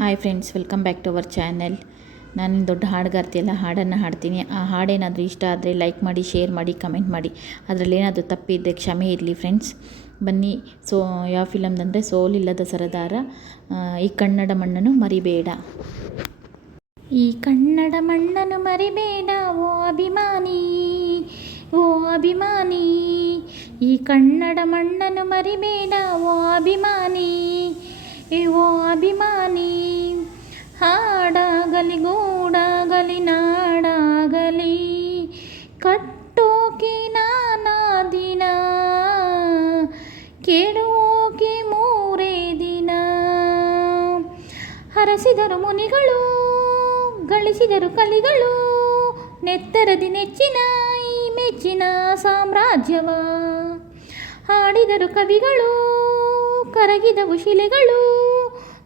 Hi friends, welcome back to our channel. ನಾನು ದೊಡ್ಡ ಹಾಡುಗಾರ್ತಿಯಲ್ಲ, ಹಾಡನ್ನು ಹಾಡ್ತೀನಿ. ಆ ಹಾಡೇನಾದರೂ ಇಷ್ಟ ಆದರೆ ಲೈಕ್ ಮಾಡಿ, ಶೇರ್ ಮಾಡಿ, ಕಮೆಂಟ್ ಮಾಡಿ. ಅದರಲ್ಲಿ ಏನಾದರೂ ತಪ್ಪಿದ್ದರೆ ಕ್ಷಮೆ ಇರಲಿ ಫ್ರೆಂಡ್ಸ್. ಬನ್ನಿ. ಯಾವ ಫಿಲಮ್ದಂದರೆ ಸೋಲಿಲ್ಲದ ಸರದಾರ. ಈ ಕನ್ನಡ ಮಣ್ಣನ್ನು ಮರಿಬೇಡ. ಈ ಕನ್ನಡ ಮಣ್ಣನ್ನು ಮರಿಬೇಡ ಓ ಅಭಿಮಾನಿ, ಓ ಅಭಿಮಾನಿ. ಈ ಕನ್ನಡ ಮಣ್ಣನ್ನು ಮರಿಬೇಡ ಓ ಅಭಿಮಾನಿ, ಓ ಅಭಿಮಾನಿ. ಹಾಡಾಗಲಿ ಗೂಡಾಗಲಿ ನಾಡಾಗಲಿ ಕಟ್ಟೋಕೆ ನಾನಾ ದಿನ, ಕೇಳುವೋಕೆ ಮೂರೇ ದಿನ. ಹರಸಿದರು ಮುನಿಗಳು, ಗಳಿಸಿದರು ಕಲಿಗಳು, ನೆತ್ತರದಿ ನೆಚ್ಚಿನ ಈ ಮೆಚ್ಚಿನ ಸಾಮ್ರಾಜ್ಯವ. ಹಾಡಿದರು ಕವಿಗಳು, ಕರಗಿದವು ಶಿಲೆಗಳು,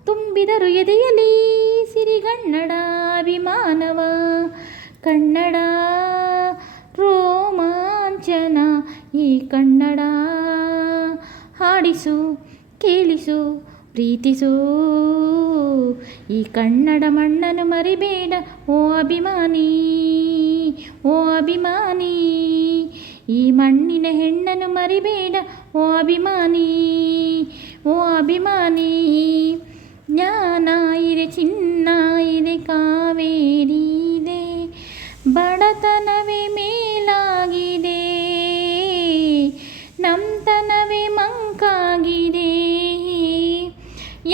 ತುಂಬಿದರು ಎದೆಯಲಿ ಸಿರಿಗನ್ನಡ ಅಭಿಮಾನವ. ಕನ್ನಡ ರೋಮಾಂಚನ, ಈ ಕನ್ನಡ ಹಾಡಿಸು, ಕೇಳಿಸು, ಪ್ರೀತಿಸು. ಈ ಕನ್ನಡ ಮಣ್ಣನ್ನು ಮರಿಬೇಡ ಓ ಅಭಿಮಾನಿ, ಓ ಅಭಿಮಾನಿ. ಈ ಮಣ್ಣಿನ ಹೆಣ್ಣನ್ನು ಮರಿಬೇಡ ಓ ಅಭಿಮಾನಿ, ಓ ಅಭಿಮಾನಿ. ಜ್ಞಾನ ಇದೆ, ಚಿನ್ನ ಇದೆ, ಕಾವೇರಿ ಇದೆ, ಬಡತನವೇ ಮೇಲಾಗಿದೆ, ನಮ್ತನವೇ ಮಂಕಾಗಿದೆ.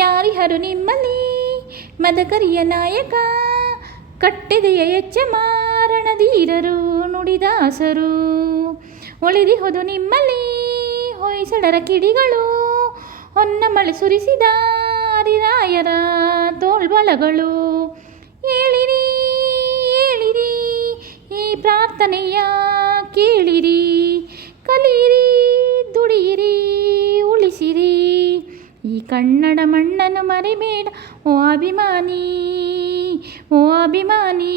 ಯಾರಿಹರು ನಿಮ್ಮಲ್ಲಿ ಮದಕರಿಯ ನಾಯಕ, ಕಟ್ಟಿದೆಯ ಎಚ್ಚಮ ರಣಧೀರರು ನುಡಿದಾಸರು. ಒಳಿದಿಹುದು ನಿಮ್ಮಲ್ಲಿ ಹೊಯ್ಸಳರ ಕಿಡಿಗಳು, ಹೊನ್ನ ಮಳೆ ಸುರಿಸಿದ ಹರಿರಾಯರ ತೋಳ್ಬಳಗಳು. ಏಳಿರಿ ಏಳಿರಿ, ಈ ಪ್ರಾರ್ಥನೆಯ ಕೇಳಿರಿ, ಕಲಿಯಿರಿ, ದುಡಿಯಿರಿ, ಉಳಿಸಿರಿ. ಈ ಕನ್ನಡ ಮಣ್ಣನ್ನು ಮರಿಬೇಡ ಓ ಅಭಿಮಾನಿ, ಓ ಅಭಿಮಾನಿ.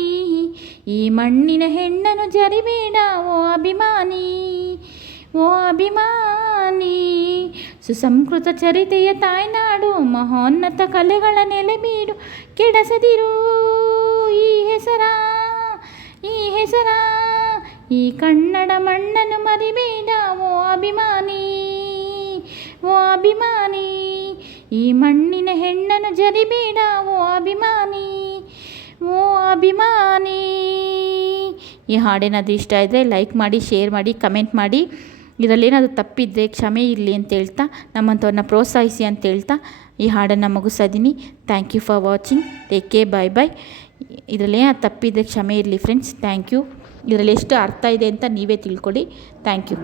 ಈ ಮಣ್ಣಿನ ಹೆಣ್ಣನ್ನು ಜರಿಬೇಡ ಓ ಅಭಿಮಾನಿ, ಓ ಅಭಿಮಾನಿ. ಸುಸಂಸ್ಕೃತ ಚರಿತೆಯ ತಾಯ್ನಾಡು, ಮಹೋನ್ನತ ಕಲೆಗಳ ನೆಲೆಬೀಡು. ಕೆಡಸದಿರು ಈ ಹೆಸರ, ಈ ಹೆಸರ. ಈ ಕನ್ನಡ ಮಣ್ಣನ್ನು ಮರಿಬೇಡ ಓ ಅಭಿಮಾನಿ, ಓ ಅಭಿಮಾನಿ. ಈ ಮಣ್ಣಿನ ಹೆಣ್ಣನ್ನು ಜರಿಬೇಡ ಓ ಅಭಿಮಾನಿ, ಓ ಅಭಿಮಾನಿ. ಈ ಹಾಡೇನಾದರೂ ಇಷ್ಟ ಇದ್ದರೆ ಲೈಕ್ ಮಾಡಿ, ಶೇರ್ ಮಾಡಿ, ಕಮೆಂಟ್ ಮಾಡಿ. ಇದರಲ್ಲೇನಾದರೂ ತಪ್ಪಿದ್ದರೆ ಕ್ಷಮೆ ಇರಲಿ ಅಂತ ಹೇಳ್ತಾ, ನಮ್ಮಂಥವ್ರನ್ನ ಪ್ರೋತ್ಸಾಹಿಸಿ ಅಂತ ಹೇಳ್ತಾ ಈ ಹಾಡನ್ನು ಮುಗಿಸ್ತಿದ್ದೀನಿ. Thank you for watching. Take care. Bye bye. ಇದರಲ್ಲೇನಾದ್ರು ತಪ್ಪಿದ್ದರೆ ಕ್ಷಮೆ ಇರಲಿ ಫ್ರೆಂಡ್ಸ್. Thank you. ಇದರಲ್ಲಿ ಎಷ್ಟು ಅರ್ಥ ಇದೆ ಅಂತ ನೀವೇ ತಿಳ್ಕೊಳ್ಳಿ. Thank you.